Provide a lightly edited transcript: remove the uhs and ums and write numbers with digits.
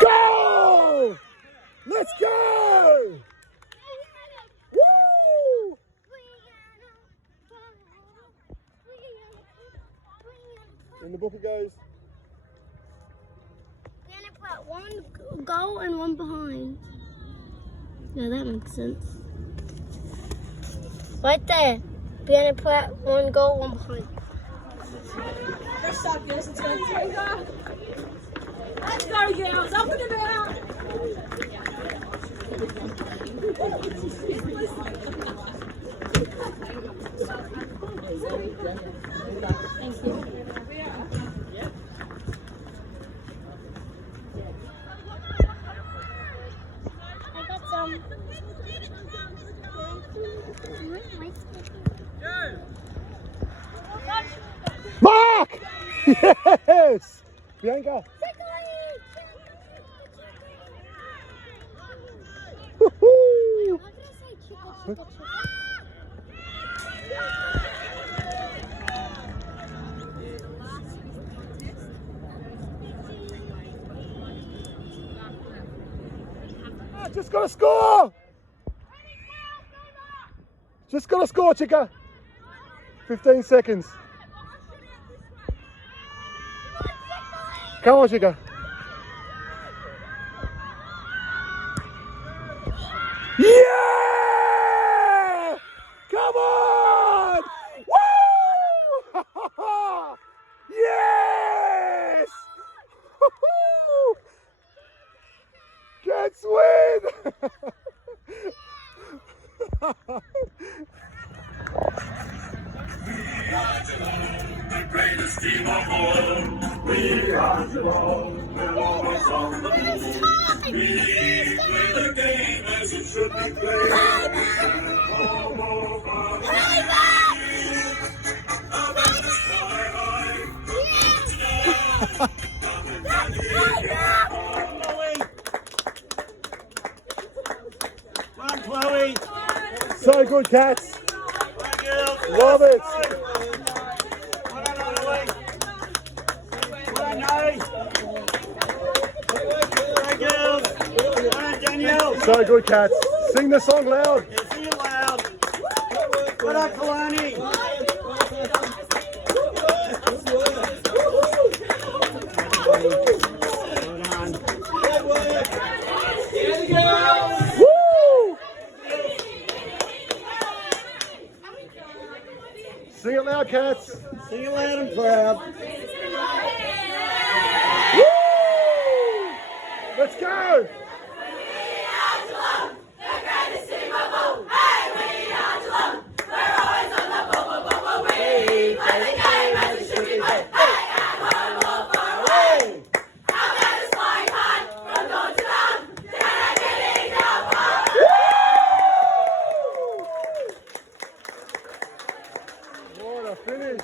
Go! Let's go! Woo! In the book it goes. We're going to put one goal and one behind. Yeah, that makes sense. Right there. We're going to put one goal, one behind. Let's stop this. Let's go. Let's go, girls. Up and about. Thank you. I got some. Mark! Yes! Bianca! Woohoo! Just gotta score! Just gotta score, Chica! 15 seconds. Come on, Chica. Yeah! Come on! Woo! Yes! Woo-hoo! Cats win! The greatest team of all. We are Geelong, the Warriors on the move. We play the game as it should be played. Home of our about the sky high. Come on, Chloe. So good, Cats. Love it. So good, Cats. Sing the song loud. Yeah, sing it loud. What up, Kalani? Woo! Sing it loud, Cats. Sing it loud and proud. Woo! Let's go. What a finish.